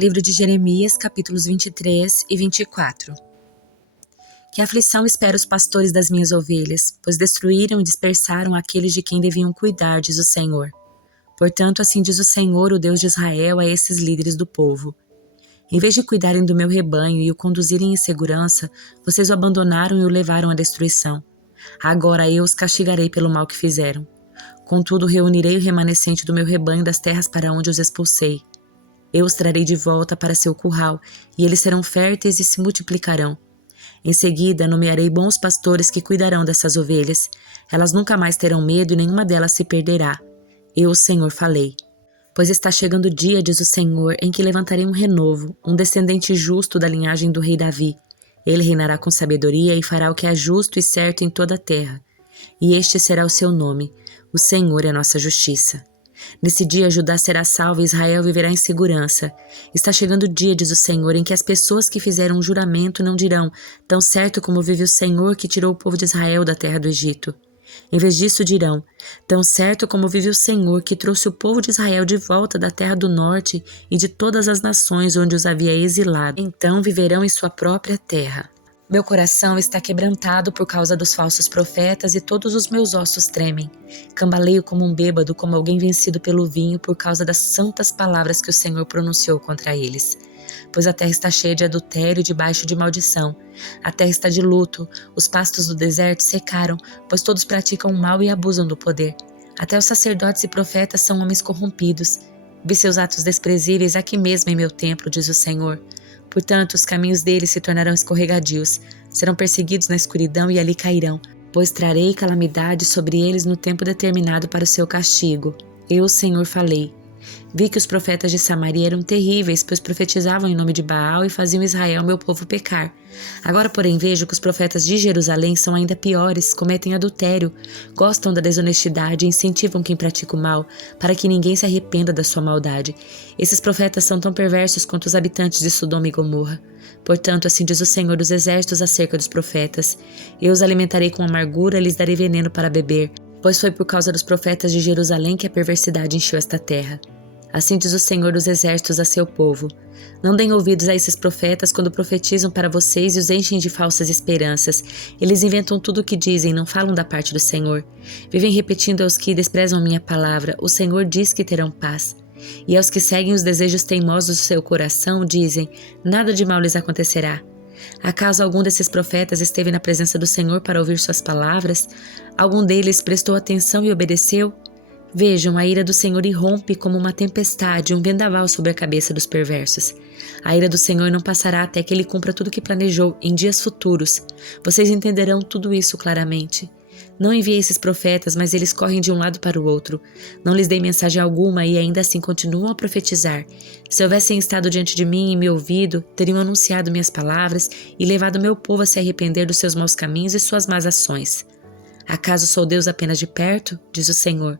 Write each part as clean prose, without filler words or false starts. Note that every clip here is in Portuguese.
Livro de Jeremias, capítulos 23 e 24. Que aflição espera os pastores das minhas ovelhas, pois destruíram e dispersaram aqueles de quem deviam cuidar, diz o Senhor. Portanto, assim diz o Senhor, o Deus de Israel, a esses líderes do povo. Em vez de cuidarem do meu rebanho e o conduzirem em segurança, vocês o abandonaram e o levaram à destruição. Agora eu os castigarei pelo mal que fizeram. Contudo, reunirei o remanescente do meu rebanho das terras para onde os expulsei. Eu os trarei de volta para seu curral, e eles serão férteis e se multiplicarão. Em seguida, nomearei bons pastores que cuidarão dessas ovelhas. Elas nunca mais terão medo e nenhuma delas se perderá. Eu, o Senhor, falei. Pois está chegando o dia, diz o Senhor, em que levantarei um renovo, um descendente justo da linhagem do rei Davi. Ele reinará com sabedoria e fará o que é justo e certo em toda a terra. E este será o seu nome. O Senhor é nossa justiça. Nesse dia Judá será salvo e Israel viverá em segurança. Está chegando o dia, diz o Senhor, em que as pessoas que fizeram um juramento não dirão, tão certo como vive o Senhor que tirou o povo de Israel da terra do Egito. Em vez disso dirão, tão certo como vive o Senhor que trouxe o povo de Israel de volta da terra do norte e de todas as nações onde os havia exilado. Então viverão em sua própria terra. Meu coração está quebrantado por causa dos falsos profetas e todos os meus ossos tremem. Cambaleio como um bêbado, como alguém vencido pelo vinho por causa das santas palavras que o Senhor pronunciou contra eles. Pois a terra está cheia de adultério e debaixo de maldição. A terra está de luto, os pastos do deserto secaram, pois todos praticam o mal e abusam do poder. Até os sacerdotes e profetas são homens corrompidos. Vi seus atos desprezíveis aqui mesmo em meu templo, diz o Senhor. Portanto, os caminhos deles se tornarão escorregadios, serão perseguidos na escuridão e ali cairão, pois trarei calamidade sobre eles no tempo determinado para o seu castigo. Eu, o Senhor, falei. Vi que os profetas de Samaria eram terríveis, pois profetizavam em nome de Baal e faziam Israel, meu povo, pecar. Agora, porém, vejo que os profetas de Jerusalém são ainda piores, cometem adultério, gostam da desonestidade e incentivam quem pratica o mal, para que ninguém se arrependa da sua maldade. Esses profetas são tão perversos quanto os habitantes de Sodoma e Gomorra. Portanto, assim diz o Senhor dos Exércitos acerca dos profetas. Eu os alimentarei com amargura e lhes darei veneno para beber, pois foi por causa dos profetas de Jerusalém que a perversidade encheu esta terra. Assim diz o Senhor dos Exércitos a seu povo. Não deem ouvidos a esses profetas quando profetizam para vocês e os enchem de falsas esperanças. Eles inventam tudo o que dizem, não falam da parte do Senhor. Vivem repetindo aos que desprezam minha palavra, o Senhor diz que terão paz. E aos que seguem os desejos teimosos do seu coração, dizem, nada de mal lhes acontecerá. Acaso algum desses profetas esteve na presença do Senhor para ouvir suas palavras? Algum deles prestou atenção e obedeceu? Vejam, a ira do Senhor irrompe como uma tempestade, um vendaval sobre a cabeça dos perversos. A ira do Senhor não passará até que ele cumpra tudo o que planejou em dias futuros. Vocês entenderão tudo isso claramente. Não enviei esses profetas, mas eles correm de um lado para o outro. Não lhes dei mensagem alguma e ainda assim continuam a profetizar. Se houvessem estado diante de mim e me ouvido, teriam anunciado minhas palavras e levado meu povo a se arrepender dos seus maus caminhos e suas más ações. Acaso sou Deus apenas de perto? Diz o Senhor.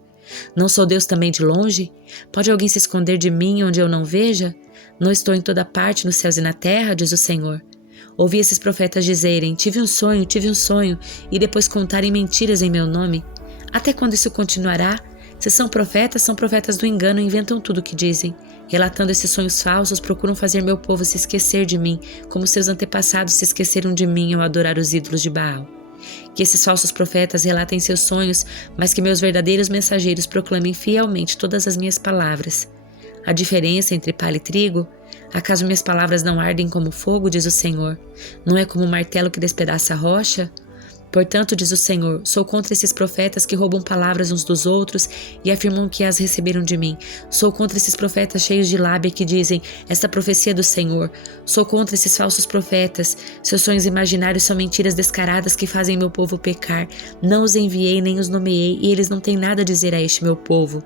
Não sou Deus também de longe? Pode alguém se esconder de mim onde eu não veja? Não estou em toda parte nos céus e na terra, diz o Senhor. Ouvi esses profetas dizerem, tive um sonho, e depois contarem mentiras em meu nome. Até quando isso continuará? Se são profetas do engano e inventam tudo o que dizem. Relatando esses sonhos falsos, procuram fazer meu povo se esquecer de mim, como seus antepassados se esqueceram de mim ao adorar os ídolos de Baal. Que esses falsos profetas relatem seus sonhos, mas que meus verdadeiros mensageiros proclamem fielmente todas as minhas palavras. A diferença entre palha e trigo? Acaso minhas palavras não ardem como fogo, diz o Senhor? Não é como um martelo que despedaça a rocha? Portanto, diz o Senhor, sou contra esses profetas que roubam palavras uns dos outros e afirmam que as receberam de mim. Sou contra esses profetas cheios de lábia que dizem, esta profecia é do Senhor. Sou contra esses falsos profetas. Seus sonhos imaginários são mentiras descaradas que fazem meu povo pecar. Não os enviei nem os nomeei e eles não têm nada a dizer a este meu povo.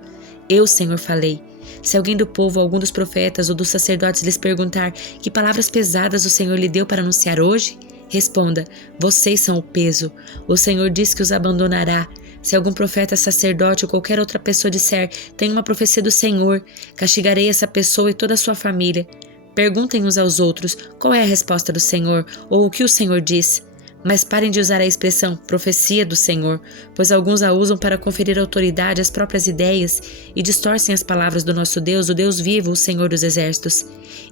Eu, Senhor, falei. Se alguém do povo, algum dos profetas ou dos sacerdotes lhes perguntar que palavras pesadas o Senhor lhe deu para anunciar hoje, responda, vocês são o peso. O Senhor diz que os abandonará. Se algum profeta, sacerdote ou qualquer outra pessoa disser, tem uma profecia do Senhor, castigarei essa pessoa e toda a sua família. Perguntem uns aos outros, qual é a resposta do Senhor, ou o que o Senhor diz? Mas parem de usar a expressão profecia do Senhor, pois alguns a usam para conferir autoridade às próprias ideias e distorcem as palavras do nosso Deus, o Deus vivo, o Senhor dos Exércitos.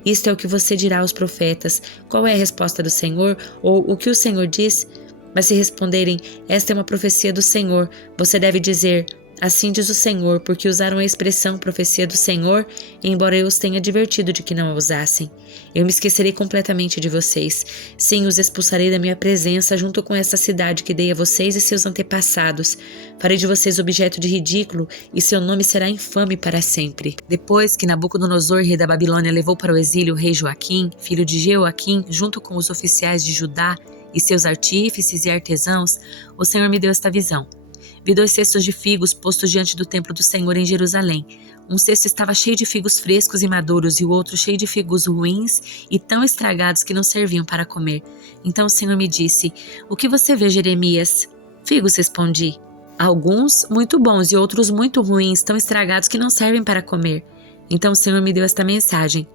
Isto é o que você dirá aos profetas. Qual é a resposta do Senhor? Ou o que o Senhor diz? Mas se responderem, esta é uma profecia do Senhor, você deve dizer, assim diz o Senhor, porque usaram a expressão profecia do Senhor, embora eu os tenha advertido de que não a usassem. Eu me esquecerei completamente de vocês. Sim, os expulsarei da minha presença junto com essa cidade que dei a vocês e seus antepassados. Farei de vocês objeto de ridículo e seu nome será infame para sempre. Depois que Nabucodonosor, rei da Babilônia, levou para o exílio o rei Joaquim, filho de Jeoaquim, junto com os oficiais de Judá e seus artífices e artesãos, o Senhor me deu esta visão. Vi 2 cestos de figos postos diante do templo do Senhor em Jerusalém. Um cesto estava cheio de figos frescos e maduros e o outro cheio de figos ruins e tão estragados que não serviam para comer. Então o Senhor me disse, o que você vê, Jeremias? Figos, respondi. Alguns muito bons e outros muito ruins, tão estragados que não servem para comer. Então o Senhor me deu esta mensagem.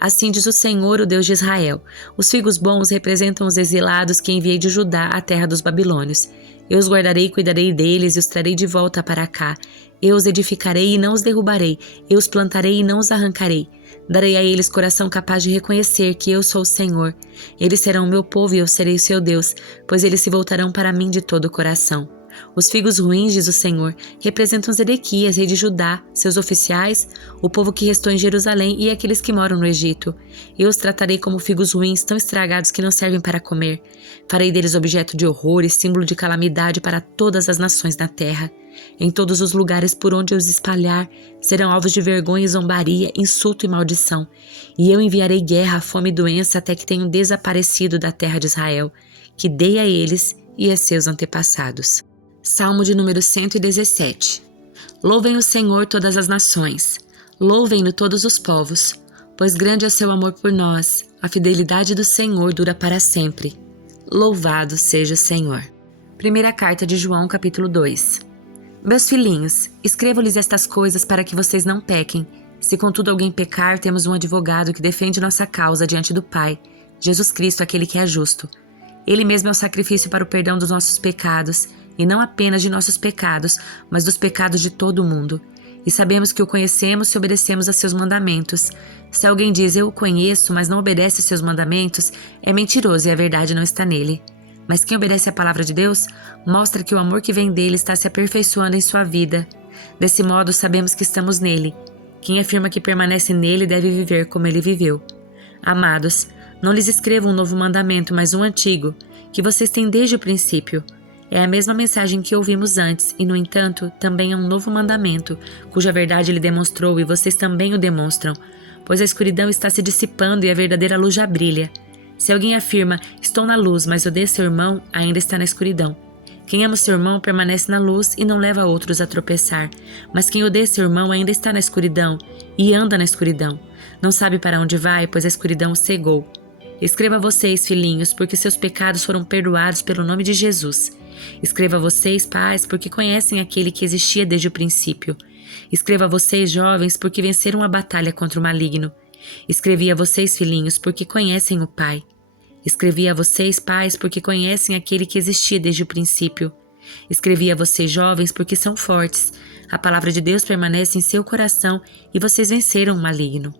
Assim diz o Senhor, o Deus de Israel. Os figos bons representam os exilados que enviei de Judá à terra dos babilônios. Eu os guardarei e cuidarei deles e os trarei de volta para cá. Eu os edificarei e não os derrubarei. Eu os plantarei e não os arrancarei. Darei a eles coração capaz de reconhecer que eu sou o Senhor. Eles serão o meu povo e eu serei o seu Deus, pois eles se voltarão para mim de todo o coração. Os figos ruins, diz o Senhor, representam Zedequias, rei de Judá, seus oficiais, o povo que restou em Jerusalém e aqueles que moram no Egito. Eu os tratarei como figos ruins, tão estragados que não servem para comer. Farei deles objeto de horror e símbolo de calamidade para todas as nações da terra. Em todos os lugares por onde eu os espalhar, serão alvos de vergonha e zombaria, insulto e maldição. E eu enviarei guerra, fome e doença até que tenham desaparecido da terra de Israel, que dei a eles e a seus antepassados. Salmo de número 117. Louvem o Senhor todas as nações, louvem-no todos os povos, pois grande é o seu amor por nós, a fidelidade do Senhor dura para sempre. Louvado seja o Senhor. Primeira carta de João, capítulo 2. Meus filhinhos, escrevo-lhes estas coisas para que vocês não pequem. Se contudo alguém pecar, temos um advogado que defende nossa causa diante do Pai, Jesus Cristo, aquele que é justo. Ele mesmo é o sacrifício para o perdão dos nossos pecados, e não apenas de nossos pecados, mas dos pecados de todo o mundo. E sabemos que o conhecemos se obedecemos a seus mandamentos. Se alguém diz, eu o conheço, mas não obedece a seus mandamentos, é mentiroso e a verdade não está nele. Mas quem obedece à palavra de Deus, mostra que o amor que vem dele está se aperfeiçoando em sua vida. Desse modo, sabemos que estamos nele. Quem afirma que permanece nele deve viver como ele viveu. Amados, não lhes escrevo um novo mandamento, mas um antigo, que vocês têm desde o princípio. É a mesma mensagem que ouvimos antes, e no entanto, também é um novo mandamento, cuja verdade ele demonstrou e vocês também o demonstram, pois a escuridão está se dissipando e a verdadeira luz já brilha. Se alguém afirma, estou na luz, mas odeia seu irmão, ainda está na escuridão. Quem ama seu irmão permanece na luz e não leva outros a tropeçar, mas quem odeia seu irmão ainda está na escuridão e anda na escuridão. Não sabe para onde vai, pois a escuridão o cegou. Escreva a vocês, filhinhos, porque seus pecados foram perdoados pelo nome de Jesus. Escreva a vocês, pais, porque conhecem aquele que existia desde o princípio. Escreva a vocês, jovens, porque venceram a batalha contra o maligno. Escrevi a vocês, filhinhos, porque conhecem o Pai. Escrevi a vocês, pais, porque conhecem aquele que existia desde o princípio. Escrevi a vocês, jovens, porque são fortes. A palavra de Deus permanece em seu coração e vocês venceram o maligno.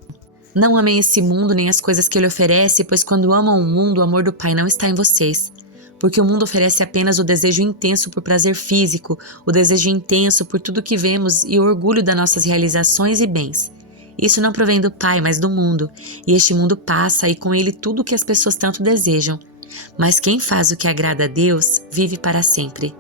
Não amem esse mundo nem as coisas que ele oferece, pois quando amam o mundo, o amor do Pai não está em vocês. Porque o mundo oferece apenas o desejo intenso por prazer físico, o desejo intenso por tudo que vemos e o orgulho das nossas realizações e bens. Isso não provém do Pai, mas do mundo, e este mundo passa e com ele tudo o que as pessoas tanto desejam. Mas quem faz o que agrada a Deus, vive para sempre.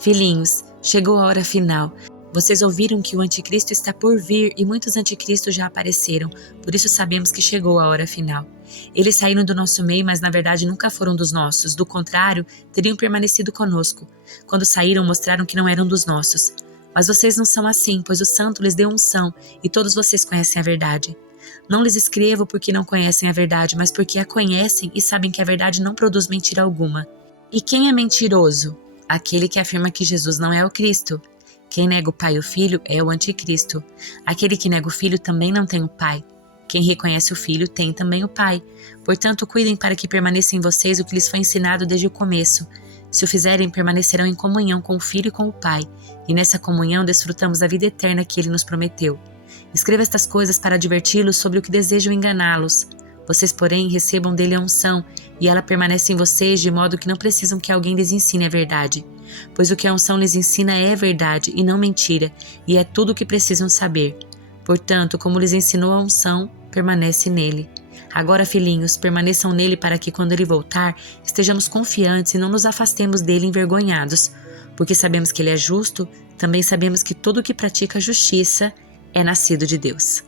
Filhinhos, chegou a hora final. Vocês ouviram que o anticristo está por vir e muitos anticristos já apareceram, por isso sabemos que chegou a hora final. Eles saíram do nosso meio, mas na verdade nunca foram dos nossos, do contrário, teriam permanecido conosco. Quando saíram, mostraram que não eram dos nossos. Mas vocês não são assim, pois o Santo lhes deu unção e todos vocês conhecem a verdade. Não lhes escrevo porque não conhecem a verdade, mas porque a conhecem e sabem que a verdade não produz mentira alguma. E quem é mentiroso? Aquele que afirma que Jesus não é o Cristo. Quem nega o Pai e o Filho é o anticristo. Aquele que nega o Filho também não tem o Pai. Quem reconhece o Filho tem também o Pai. Portanto, cuidem para que permaneça em vocês o que lhes foi ensinado desde o começo. Se o fizerem, permanecerão em comunhão com o Filho e com o Pai, e nessa comunhão desfrutamos a vida eterna que Ele nos prometeu. Escreva estas coisas para adverti-los sobre o que desejam enganá-los. Vocês, porém, recebam dele a unção, e ela permanece em vocês de modo que não precisam que alguém lhes ensine a verdade. Pois o que a unção lhes ensina é verdade e não mentira, e é tudo o que precisam saber. Portanto, como lhes ensinou a unção, permanece nele. Agora, filhinhos, permaneçam nele para que, quando ele voltar, estejamos confiantes e não nos afastemos dele envergonhados. Porque sabemos que ele é justo, também sabemos que todo o que pratica a justiça é nascido de Deus.